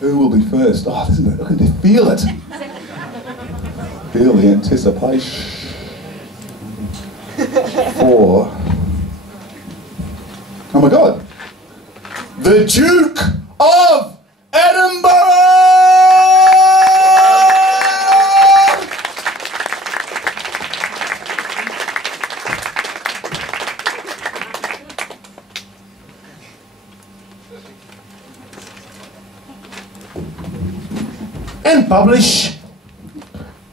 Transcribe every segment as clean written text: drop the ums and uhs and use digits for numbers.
Who will be first? Oh, listen to it. I can just feel it. Feel the anticipation. For... Oh my God. The Duke of Edinburg! And publish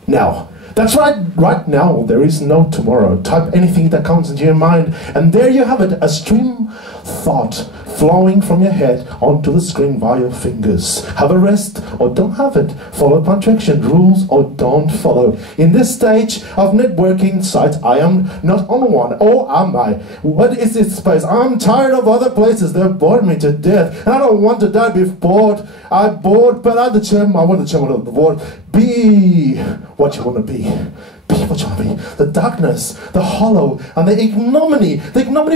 now. That's right, right now there is no tomorrow. Type anything that comes into your mind and there you have it, a stream thought flowing from your head onto the screen via your fingers. Have a rest or don't have it. Follow punctuation rules or don't follow. In this stage of networking site, I am not on one, or am I? What is this space? I'm tired of other places, they've bored me to death. And I don't want to die before bored. I'm bored, but I want the chairman of the board. Be what you want to be. Be what you want to be. The darkness, the hollow, and the ignominy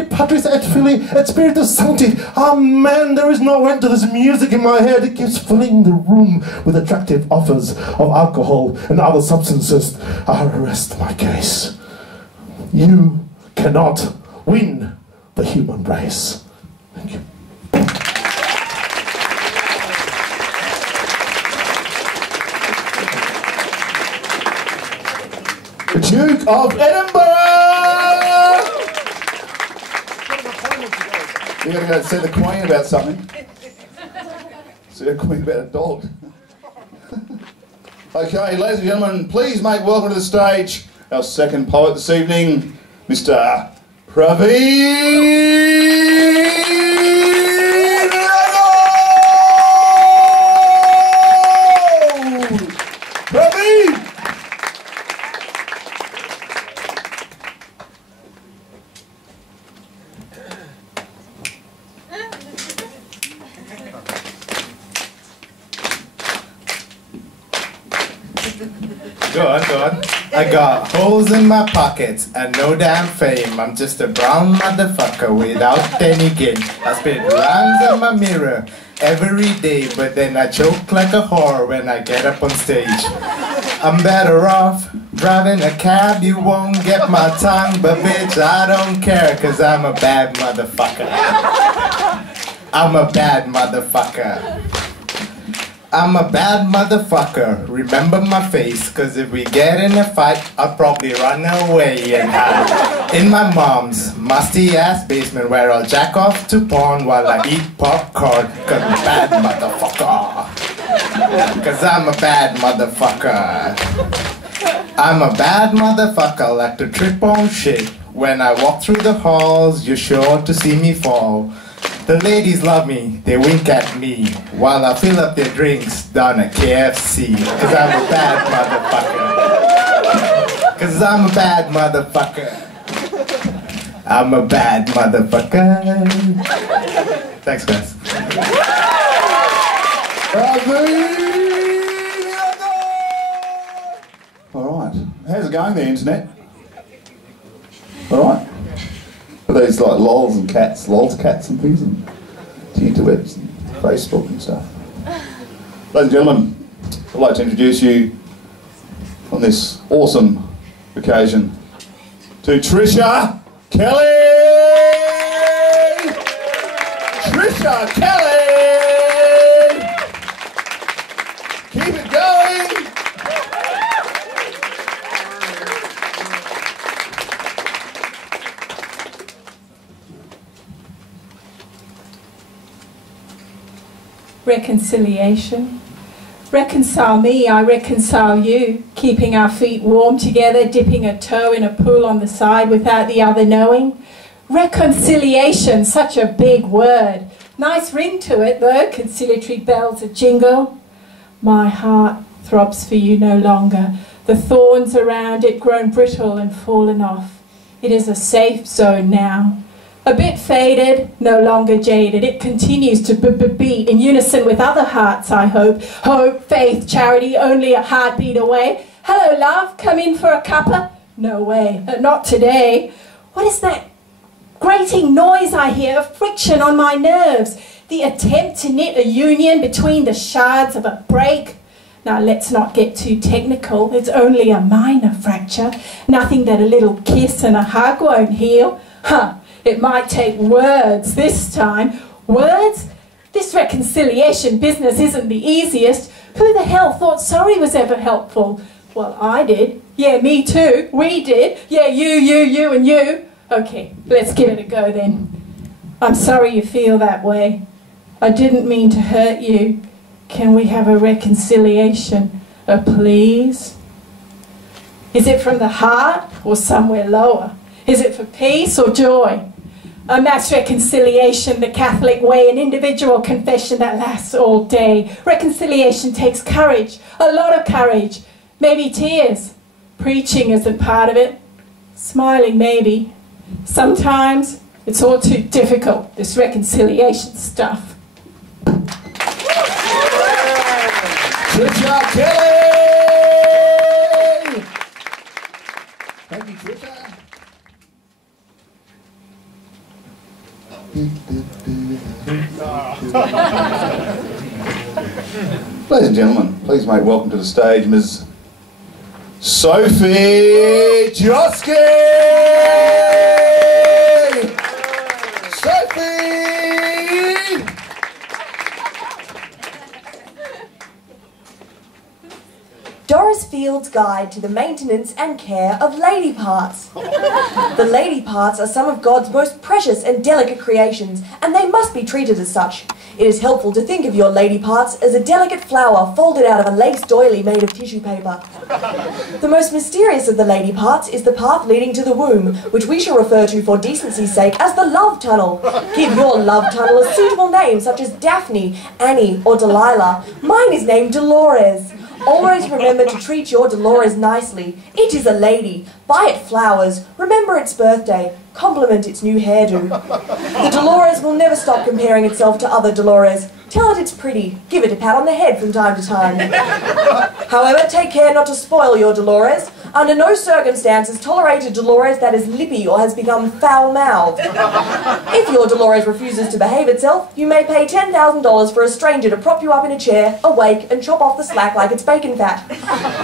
patris et filii et spiritus sancti. Ah man, there is no end to this music in my head. It keeps filling the room with attractive offers of alcohol and other substances. I rest my case. You cannot win the human race. Thank you. The Duke of Edinburgh! We're going to go see the Queen about something. See the Queen about a dog. Okay, ladies and gentlemen, please make welcome to the stage our second poet this evening, Mr. Praveen Elango! Praveen! Good. I got holes in my pockets and no damn fame. I'm just a brown motherfucker without any game. I spit rhymes on my mirror every day, but then I choke like a whore when I get up on stage. I'm better off driving a cab, you won't get my tongue, but bitch, I don't care, cause I'm a bad motherfucker. I'm a bad motherfucker. I'm a bad motherfucker, remember my face, cause if we get in a fight, I'll probably run away and hide in my mom's musty ass basement where I'll jack off to porn while I eat popcorn, cause I'm a bad motherfucker. Cause I'm a bad motherfucker. I'm a bad motherfucker, like to trip on shit. When I walk through the halls, you're sure to see me fall. The ladies love me, they wink at me while I fill up their drinks down at KFC. Cause I'm a bad motherfucker. Cause I'm a bad motherfucker. I'm a bad motherfucker. Thanks, guys. Alright, how's it going, the internet? Alright. Are these like lols and cats and things, and the interwebs and Facebook and stuff? Ladies and gentlemen, I'd like to introduce you on this awesome occasion to Tricia Kelly! Tricia Kelly! Keep it going! Reconciliation. Reconcile me, I reconcile you, keeping our feet warm together, dipping a toe in a pool on the side without the other knowing. Reconciliation, such a big word. Nice ring to it though, conciliatory bells a jingle. My heart throbs for you no longer, the thorns around it grown brittle and fallen off. It is a safe zone now. A bit faded, no longer jaded, it continues to beat in unison with other hearts, I hope. Hope, faith, charity, only a heartbeat away. Hello, love, come in for a cuppa? No way, not today. What is that grating noise I hear, a friction on my nerves? the attempt to knit a union between the shards of a break. Now let's not get too technical, it's only a minor fracture, nothing that a little kiss and a hug won't heal. Huh, it might take words this time. Words? This reconciliation business isn't the easiest. Who the hell thought sorry was ever helpful? Well, I did. Yeah, me too. We did. Yeah, you, and you. Okay, let's give it a go then. I'm sorry you feel that way. I didn't mean to hurt you. Can we have a reconciliation? Please? Is it from the heart or somewhere lower? Is it for peace or joy? A mass reconciliation, the Catholic way, an individual confession that lasts all day. Reconciliation takes courage, a lot of courage, maybe tears. Preaching isn't part of it. Smiling maybe. Sometimes it's all too difficult, this reconciliation stuff. Tricia Kelly! Thank you, Tricia. Ladies and gentlemen, please make welcome to the stage Ms. Sophie Joske! Sophie! Doris Field's Guide to the Maintenance and Care of Lady Parts. The lady parts are some of God's most precious and delicate creations, and they must be treated as such. It is helpful to think of your lady parts as a delicate flower folded out of a lace doily made of tissue paper. The most mysterious of the lady parts is the path leading to the womb, which we shall refer to for decency's sake as the love tunnel. Give your love tunnel a suitable name such as Daphne, Annie or Delilah. Mine is named Dolores. Always remember to treat your Dolores nicely. It is a lady. Buy it flowers. Remember its birthday. Compliment its new hairdo. The Dolores will never stop comparing itself to other Dolores. Tell it it's pretty. Give it a pat on the head from time to time. However, take care not to spoil your Dolores. Under no circumstances tolerate a Dolores that is lippy or has become foul-mouthed. If your Dolores refuses to behave itself, you may pay $10,000 for a stranger to prop you up in a chair, awake, and chop off the slack like it's bacon fat.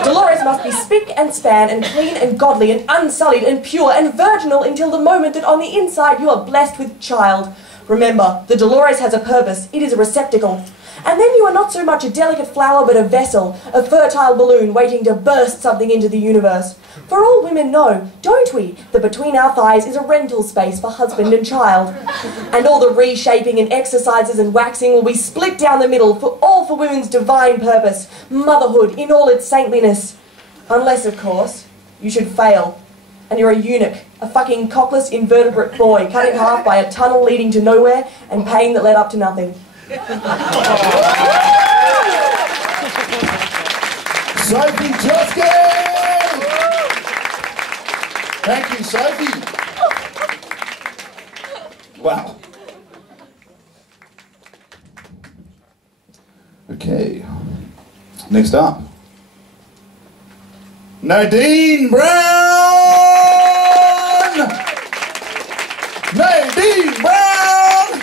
Dolores must be spick and span and clean and godly and unsullied and pure and virginal until the moment that on the inside you are blessed with child. Remember, the Dolores has a purpose. It is a receptacle. And then you are not so much a delicate flower but a vessel, a fertile balloon waiting to burst something into the universe. For all women know, don't we, that between our thighs is a rental space for husband and child. And all the reshaping and exercises and waxing will be split down the middle, all for women's divine purpose, motherhood in all its saintliness. Unless, of course, you should fail. And you're a eunuch, a fucking cockless invertebrate boy, cut in half by a tunnel leading to nowhere and pain that led up to nothing. Sophie Joske! Thank you, Sophie. Wow. Okay. Next up, Nadine Browne! Nadine Browne!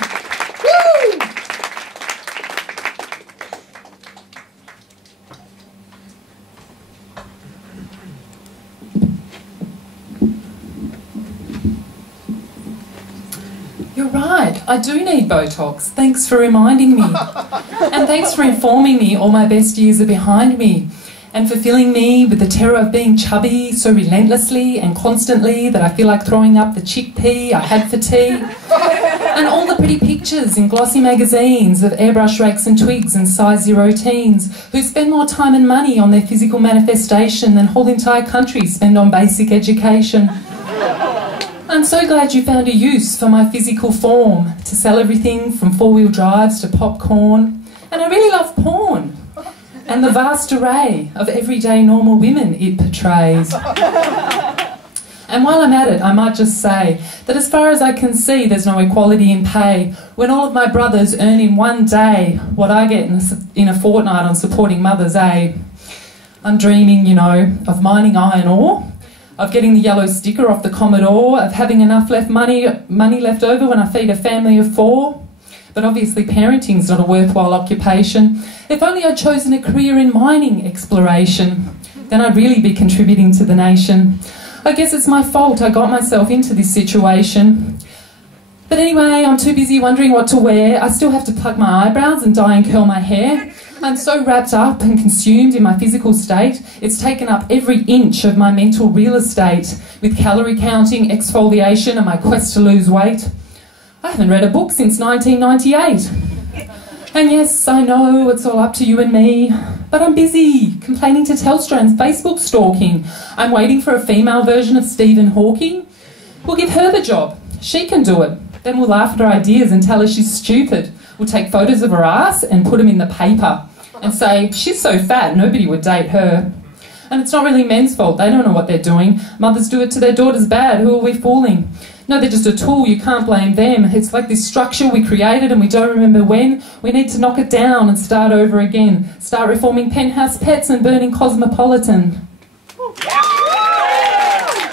Woo! You're right, I do need Botox. Thanks for reminding me. And thanks for informing me all my best years are behind me. And for filling me with the terror of being chubby so relentlessly and constantly that I feel like throwing up the chickpea I had for tea. And all the pretty pictures in glossy magazines of airbrush rakes and twigs and size 0 teens who spend more time and money on their physical manifestation than whole entire countries spend on basic education. I'm so glad you found a use for my physical form to sell everything from 4-wheel drives to popcorn. And I really love porn and the vast array of everyday normal women it portrays. And while I'm at it, I might just say that as far as I can see, there's no equality in pay when all of my brothers earn in one day what I get in a fortnight on supporting Mother's Aid. I'm dreaming, you know, of mining iron ore, of getting the yellow sticker off the Commodore, of having enough money left over when I feed a family of 4. But obviously parenting's not a worthwhile occupation. If only I'd chosen a career in mining exploration, then I'd really be contributing to the nation. I guess it's my fault I got myself into this situation. But anyway, I'm too busy wondering what to wear. I still have to pluck my eyebrows and dye and curl my hair. I'm so wrapped up and consumed in my physical state, it's taken up every inch of my mental real estate, with calorie counting, exfoliation and my quest to lose weight. I haven't read a book since 1998. And yes, I know it's all up to you and me, but I'm busy complaining to Telstra and Facebook stalking. I'm waiting for a female version of Stephen Hawking. We'll give her the job. She can do it. Then we'll laugh at her ideas and tell her she's stupid. We'll take photos of her ass and put them in the paper and say, she's so fat, nobody would date her. And it's not really men's fault. They don't know what they're doing. Mothers do it to their daughters bad. Who are we fooling? No, they're just a tool. You can't blame them. It's like this structure we created and we don't remember when. We need to knock it down and start over again. Start reforming Penthouse Pets and burning Cosmopolitan.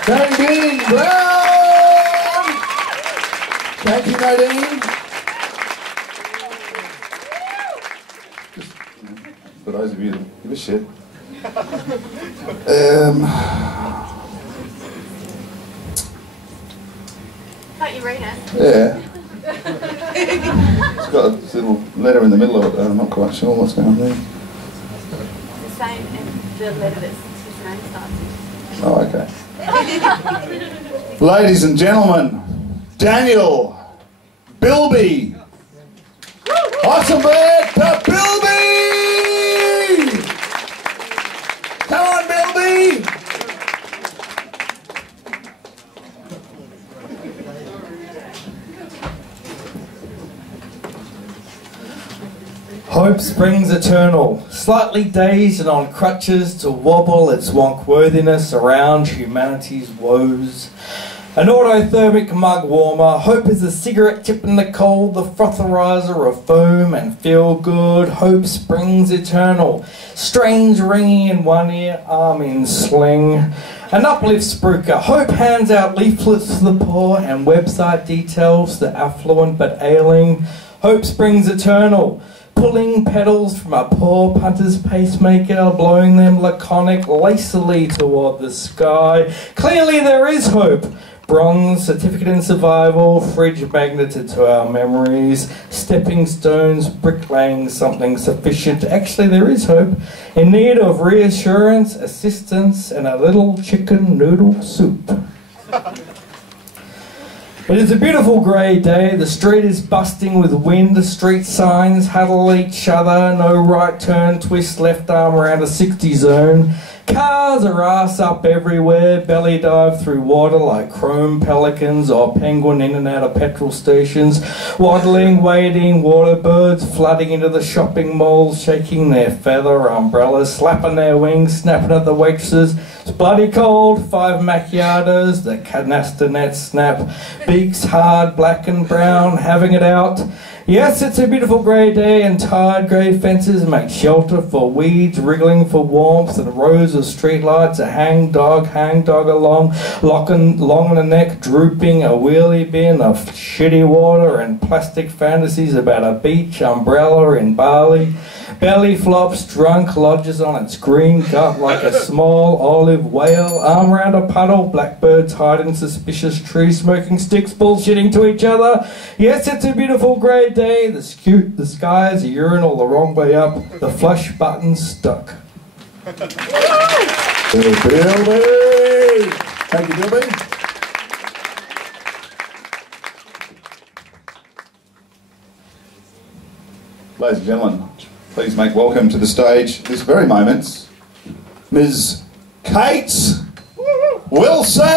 Nadine Browne! Thank you, Nadine. For those of you that give a shit. Can't you read it? Yeah. It's got a little letter in the middle of it, I'm not quite sure what's going on there. The same as the letter that his name starts with. Oh, okay. Ladies and gentlemen, Daniel, Bilby. Awesome bird to Bilby! Come on, Bilby! Hope springs eternal, slightly dazed and on crutches to wobble its wonkworthiness around humanity's woes. An autothermic mug warmer, hope is a cigarette tip in the cold, the frotherizer of foam and feel good. Hope springs eternal, strange ringing in one ear, arm in sling. An uplift spruiker, hope hands out leaflets to the poor and website details to the affluent but ailing. Hope springs eternal, pulling pedals from a poor punter's pacemaker, blowing them laconic lacily toward the sky. Clearly there is hope. Bronze, certificate in survival, fridge magneted to our memories, stepping stones, bricklaying something sufficient. Actually, there is hope. In need of reassurance, assistance, and a little chicken noodle soup. It is a beautiful grey day. The street is busting with wind. The street signs huddle each other. No right turn, twist left arm around a 60 zone. Cars are ass up everywhere, belly dive through water like chrome pelicans or penguin in and out of petrol stations, waddling, wading, water birds flooding into the shopping malls, shaking their feather umbrellas, slapping their wings, snapping at the waitresses. It's bloody cold, 5 macchiatos, the canister nets snap, beaks hard, black and brown, having it out. Yes, it's a beautiful grey day and tired grey fences make shelter for weeds, wriggling for warmth, and rows of streetlights, a hang dog along, long in the neck, drooping, a wheelie bin of shitty water and plastic fantasies about a beach umbrella in Bali. Belly flops, drunk, lodges on its green gut like a small olive whale, arm round a puddle, blackbirds hide in suspicious trees, smoking sticks, bullshitting to each other. Yes, it's a beautiful grey day, the sky is a urinal the wrong way up, the flush button's stuck. Bilby! Thank you, Bilby. Ladies and gentlemen, please make welcome to the stage, this very moment, Ms. Kate Wilson!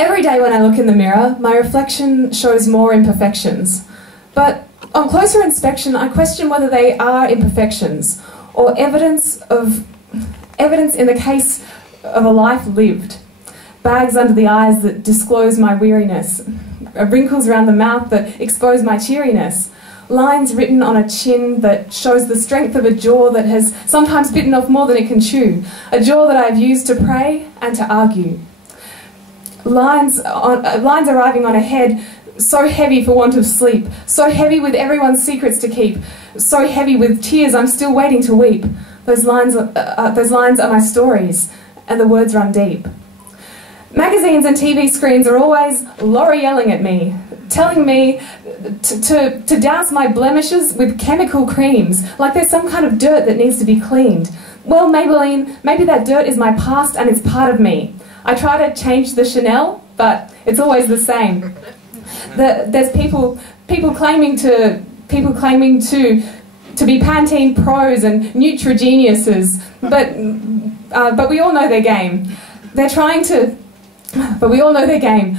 Every day when I look in the mirror, my reflection shows more imperfections. But on closer inspection, I question whether they are imperfections or evidence in the case of a life lived. Bags under the eyes that disclose my weariness. Wrinkles around the mouth that expose my cheeriness. Lines written on a chin that shows the strength of a jaw that has sometimes bitten off more than it can chew. A jaw that I've used to pray and to argue. Lines arriving on a head so heavy for want of sleep, so heavy with everyone's secrets to keep, so heavy with tears I'm still waiting to weep. Those lines are my stories, and the words run deep. Magazines and TV screens are always Laurie yelling at me, telling me to douse my blemishes with chemical creams, like there's some kind of dirt that needs to be cleaned. Well, Maybelline, maybe that dirt is my past and it's part of me. I try to change the Chanel, but it's always the same. There's people claiming to be Pantene pros and Neutrogeniuses, but we all know their game. They're trying to, but we all know their game.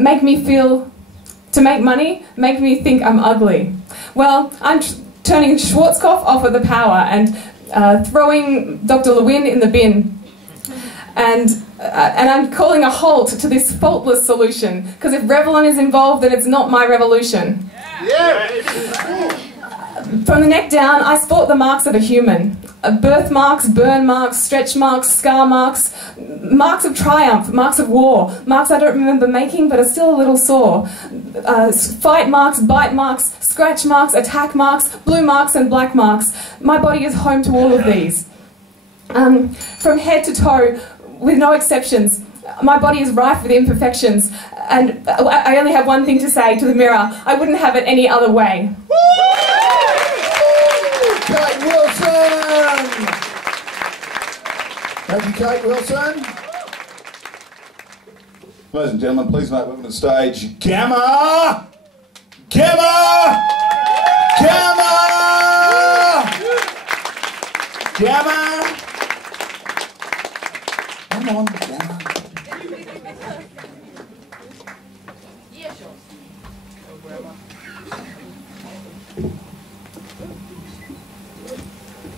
Make me feel, to make money, make me think I'm ugly. Well, I'm turning Schwarzkopf off of the power and throwing Dr. Lewin in the bin. And I'm calling a halt to this faultless solution, because if Revlon is involved, then it's not my revolution. From the neck down, I sport the marks of a human. Birthmarks, burn marks, stretch marks, scar marks, marks of triumph, marks of war, marks I don't remember making but are still a little sore. Fight marks, bite marks, scratch marks, attack marks, blue marks and black marks. My body is home to all of these. From head to toe, with no exceptions, my body is rife with imperfections, and I only have one thing to say to the mirror: I wouldn't have it any other way. Kate Wilson! Thank you, Kate Wilson. Ladies and gentlemen, please make welcome to the stage Gamma! Gamma! Gamma! Gamma! Come on, Gamma.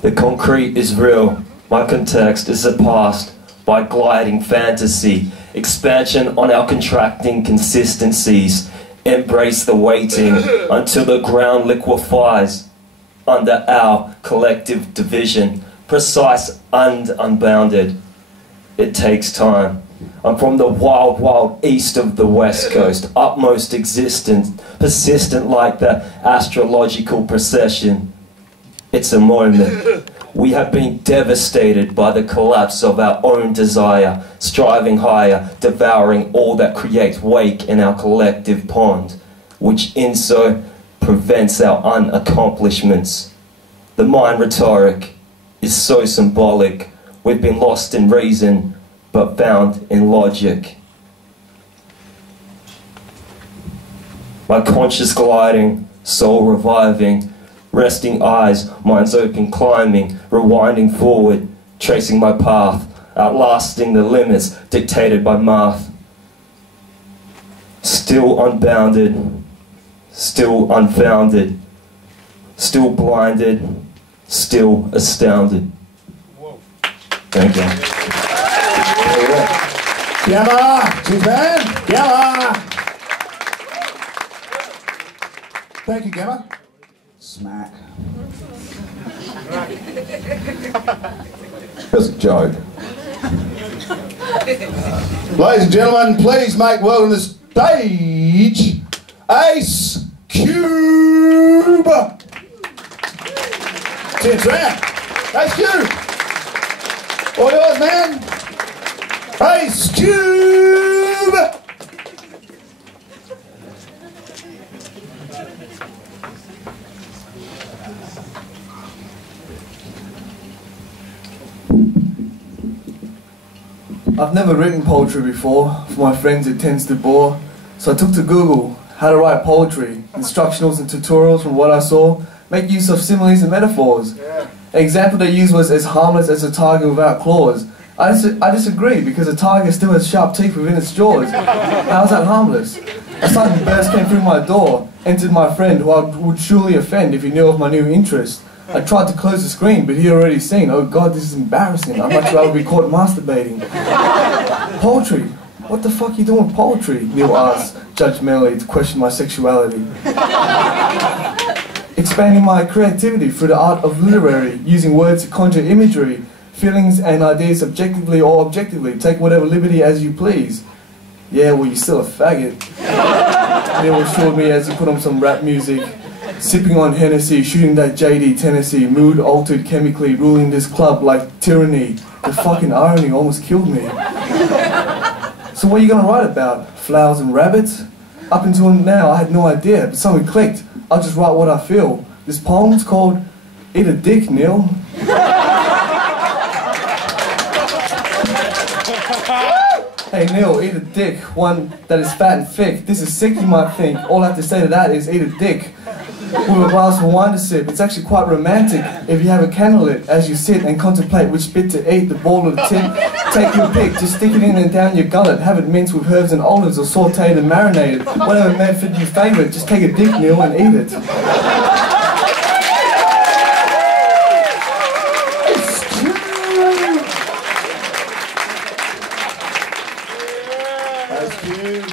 The concrete is real, my context is surpassed by gliding fantasy, expansion on our contracting consistencies, embrace the waiting until the ground liquefies under our collective division, precise and unbounded. It takes time. I'm from the wild, wild east of the west coast, utmost existence, persistent like the astrological procession. It's a moment. We have been devastated by the collapse of our own desire, striving higher, devouring all that creates wake in our collective pond, which in so prevents our unaccomplishments. The mind rhetoric is so symbolic. We've been lost in reason, but found in logic. My conscious gliding, soul reviving, resting eyes, minds open, climbing, rewinding forward, tracing my path, outlasting the limits dictated by math. Still unbounded, still unfounded, still blinded, still astounded. Thank you. Gamma! Cheers, man! Gamma! Thank you, Gamma. Smack. That's a joke. Ladies and gentlemen, please make welcome to the stage Ace Qube. Tien, Tran. Ace Qube. All yours, man. Ace Qube. I've never written poetry before. For my friends it tends to bore. So I took to Google how to write poetry, instructionals and tutorials from what I saw. Make use of similes and metaphors. An example they used was as harmless as a tiger without claws. I disagree, because a tiger still has sharp teeth within its jaws. How is that harmless? A sudden burst came through my door, entered my friend, who I would surely offend if he knew of my new interest. I tried to close the screen, but he already seen. Oh God, this is embarrassing. I'd much rather be caught masturbating. Poetry. What the fuck you doing with poetry? Neil asked, judgmentally, to question my sexuality. Expanding my creativity through the art of literary, using words to conjure imagery, feelings and ideas subjectively or objectively. Take whatever liberty as you please. Yeah, well, you're still a faggot. Neil assured me as he put on some rap music. Sipping on Hennessy, shooting that JD Tennessee, mood altered chemically, ruling this club like tyranny. The fucking irony almost killed me. So what are you gonna write about? Flowers and rabbits? Up until now, I had no idea, but something clicked. I'll just write what I feel. This poem's called Eat a Dick, Neil. Hey Neil, eat a dick, one that is fat and thick. This is sick, you might think. All I have to say to that is eat a dick. With a glass of wine to sip. It's actually quite romantic if you have a candle lit as you sit and contemplate which bit to eat, the ball or the tip. Take your pick, just stick it in and down your gullet. Have it minced with herbs and olives or sauteed and marinated. Whatever method you favourite, just take a dick, Neil, and eat it. That's Qube,